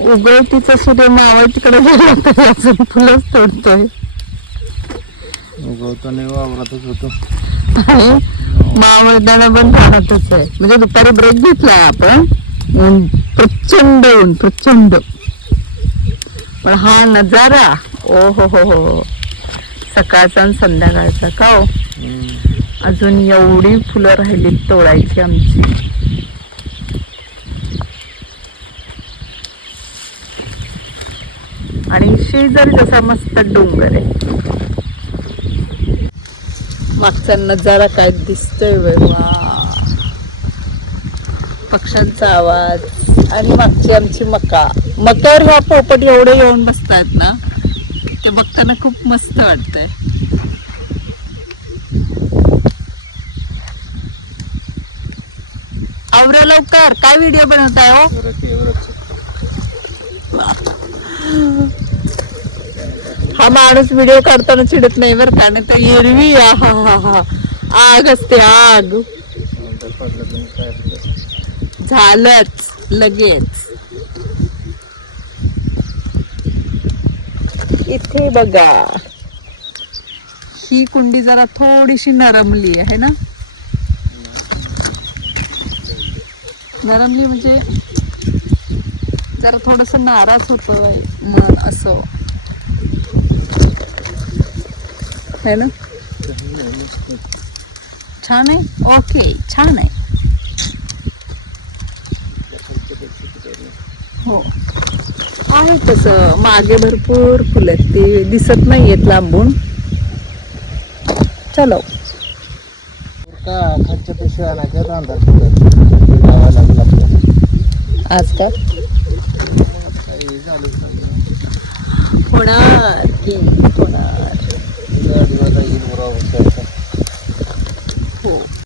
उगवतीचं सूर्य मावळ तिकडे गेला तरी अजून फुलंच तोडतोय. उगवतो नाही वावरातच होतो. आणि मावळदाना पण राहतच आहे. म्हणजे दुपारी ब्रेक घेतलाय आपण. प्रचंड ऊन प्रचंड. पण हा नजारा ओ हो सकाळचा आणि संध्याकाळचा का हो. अजून एवढी फुलं राहिली तोडायची आमची. आणि शेजारी जसा मस्त डोंगर आहे. मागचा नजारा काय दिसतोय वा. पक्ष्यांचा आवाज आणि मागची आमची मक्यावर ह्या पोपट एवढे येऊन बसतायत ना, ते बघताना खूप मस्त वाटतंय. आवरा लवकर, काय व्हिडिओ बनवताय हो? हा माणूस व्हिडिओ काढताना चिडत नाही बरं का, नाही तर एरवी हा आग असते आग. झालंच लगेच. इथे बघा ही कुंडी जरा थोडीशी नरमली आहे ना. नरमली म्हणजे जरा थोडस नाराज होतोय मन असं है ना. छान आहे. ओके छान आहे. हो आहे तसं. मागे भरपूर फुलं आहेत, ते दिसत नाही येत लांबून. चलो का खालच्या पिशव्या आणायच्या अंधार आज काय झालं होणार.